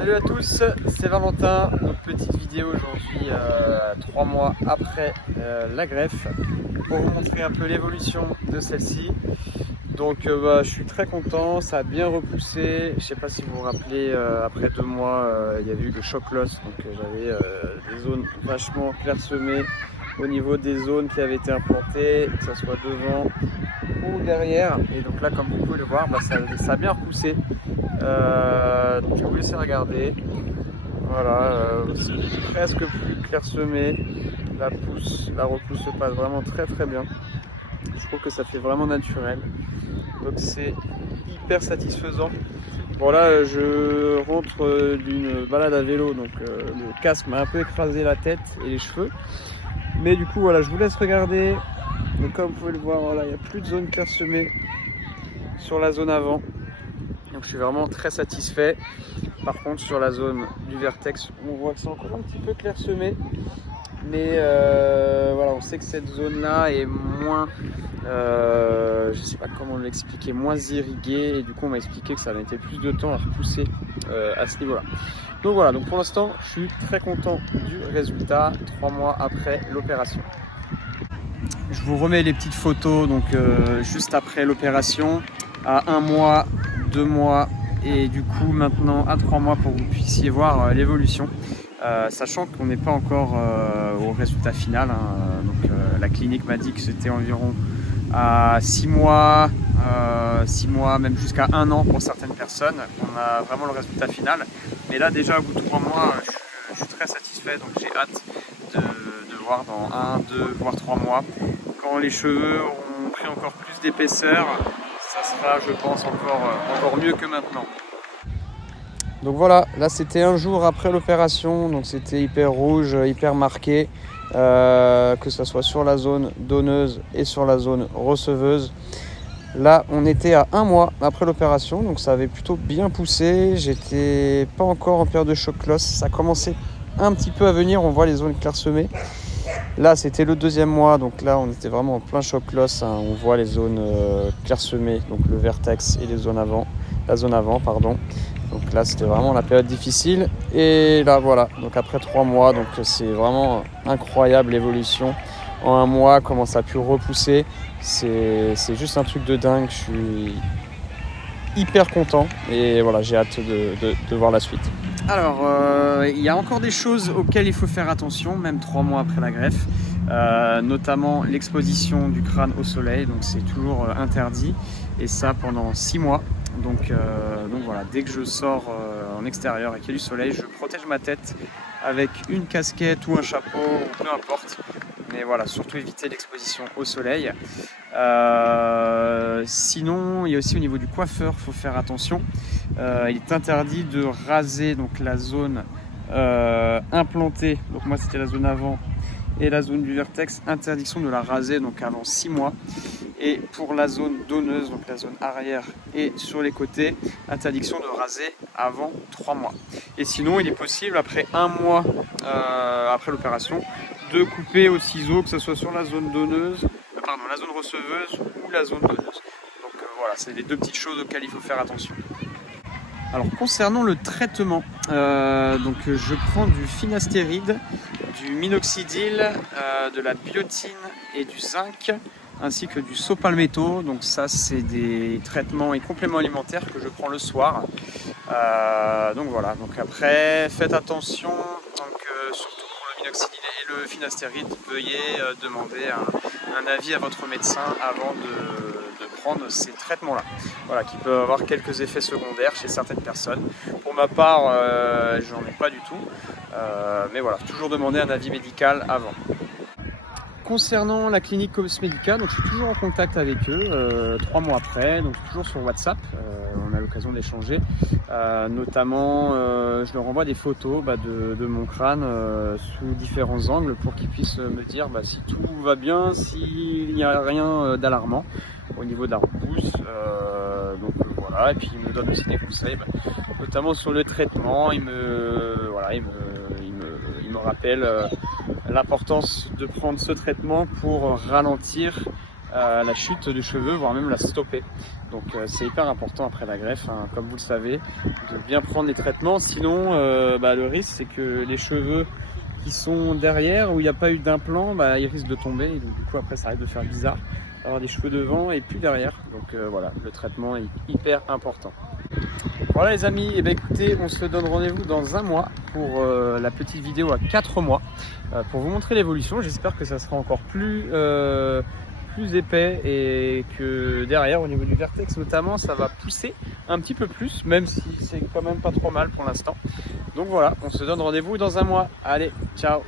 Salut à tous, c'est Valentin. Donc petite vidéo aujourd'hui, 3 mois après la greffe, pour vous montrer un peu l'évolution de celle-ci. Donc je suis très content, ça a bien repoussé. Je sais pas si vous vous rappelez, après 2 mois, il y avait eu le choc loss, donc j'avais des zones vachement clairsemées au niveau des zones qui avaient été implantées, que ce soit devant ou derrière. Et donc là, comme vous pouvez le voir, ça a bien repoussé. Donc je vais vous laisser regarder. Voilà, c'est presque plus clairsemé. La repousse se passe vraiment très très bien. Je trouve que ça fait vraiment naturel. Donc c'est hyper satisfaisant. Bon là, je rentre d'une balade à vélo, donc le casque m'a un peu écrasé la tête et les cheveux. Mais du coup, voilà, je vous laisse regarder. Donc comme vous pouvez le voir, voilà, il n'y a plus de zone clairsemée sur la zone avant. Donc je suis vraiment très satisfait. Par contre, sur la zone du vertex, on voit que c'est encore un petit peu clairsemé. Mais voilà, on sait que cette zone-là est moins, je sais pas comment l'expliquer, moins irriguée. Et du coup, on m'a expliqué que ça mettait plus de temps à repousser à ce niveau-là. Donc voilà, donc pour l'instant, je suis très content du résultat 3 mois après l'opération. Je vous remets les petites photos donc juste après l'opération, à 1 mois, 2 mois et du coup maintenant à 3 mois pour que vous puissiez voir l'évolution. Sachant qu'on n'est pas encore au résultat final, hein. Donc la clinique m'a dit que c'était environ à 6 mois, 6 mois, même jusqu'à 1 an pour certaines personnes. On a vraiment le résultat final. Mais là déjà au bout de 3 mois, je suis très satisfait, donc j'ai hâte de voir dans 1, 2, voire 3 mois. Quand les cheveux auront pris encore plus d'épaisseur, ça sera, je pense, encore mieux que maintenant. Donc voilà, là c'était un jour après l'opération, donc c'était hyper rouge, hyper marqué, que ce soit sur la zone donneuse et sur la zone receveuse. Là on était à 1 mois après l'opération, donc ça avait plutôt bien poussé. J'étais pas encore en période de choc loss, ça commençait un petit peu à venir, on voit les zones clairsemées. Là c'était le 2e mois, donc là on était vraiment en plein choc loss, hein. On voit les zones clairsemées, donc le vertex et les zones avant, la zone avant, pardon. Donc là c'était vraiment la période difficile. Et là voilà, donc après 3 mois, donc c'est vraiment incroyable l'évolution. En 1 mois, comment ça a pu repousser, c'est juste un truc de dingue. Je suis hyper content et voilà, j'ai hâte de voir la suite. Alors, il y a encore des choses auxquelles il faut faire attention, même 3 mois après la greffe, notamment l'exposition du crâne au soleil, donc c'est toujours interdit, et ça pendant 6 mois. Donc voilà, dès que je sors en extérieur et qu'il y a du soleil, je protège ma tête avec une casquette ou un chapeau, ou peu importe. Mais voilà, surtout éviter l'exposition au soleil. Sinon, il y a aussi au niveau du coiffeur, il faut faire attention. Il est interdit de raser donc la zone implantée. Donc moi c'était la zone avant et la zone du vertex. Interdiction de la raser donc avant 6 mois. Et pour la zone donneuse, donc la zone arrière et sur les côtés, interdiction de raser avant 3 mois. Et sinon, il est possible, après 1 mois après l'opération, de couper au ciseau, que ce soit sur la zone donneuse, la zone receveuse ou la zone donneuse. Donc voilà, c'est les 2 petites choses auxquelles il faut faire attention. Alors concernant le traitement, donc je prends du finastéride, du minoxidil, de la biotine et du zinc, ainsi que du saupalmétaux. Donc ça c'est des traitements et compléments alimentaires que je prends le soir. Donc voilà, donc après faites attention, donc, surtout pour le minoxidil et le finastéride, veuillez demander un avis à votre médecin avant de prendre ces traitements-là. Voilà, qui peuvent avoir quelques effets secondaires chez certaines personnes. Pour ma part, j'en ai pas du tout, mais voilà, toujours demander un avis médical avant. Concernant la clinique Cosmedica, donc je suis toujours en contact avec eux 3 mois après, donc toujours sur WhatsApp, on a l'occasion d'échanger. Notamment, je leur envoie des photos de mon crâne sous différents angles pour qu'ils puissent me dire si tout va bien, s'il n'y a rien d'alarmant au niveau de la repousse. Donc voilà, et puis ils me donnent aussi des conseils, notamment sur le traitement. Ils me rappellent l'importance de prendre ce traitement pour ralentir la chute de cheveux, voire même la stopper. Donc c'est hyper important après la greffe, hein, comme vous le savez, de bien prendre les traitements. Sinon, le risque c'est que les cheveux qui sont derrière, où il n'y a pas eu d'implant, ils risquent de tomber. Et donc du coup après ça risque de faire bizarre, avoir des cheveux devant et plus derrière. Donc voilà, le traitement est hyper important. Voilà les amis, et écoutez, on se donne rendez-vous dans un mois pour la petite vidéo à 4 mois pour vous montrer l'évolution. J'espère que ça sera encore plus épais et que derrière, au niveau du vertex notamment, ça va pousser un petit peu plus, même si c'est quand même pas trop mal pour l'instant. Donc voilà, on se donne rendez-vous dans un mois. Allez, ciao!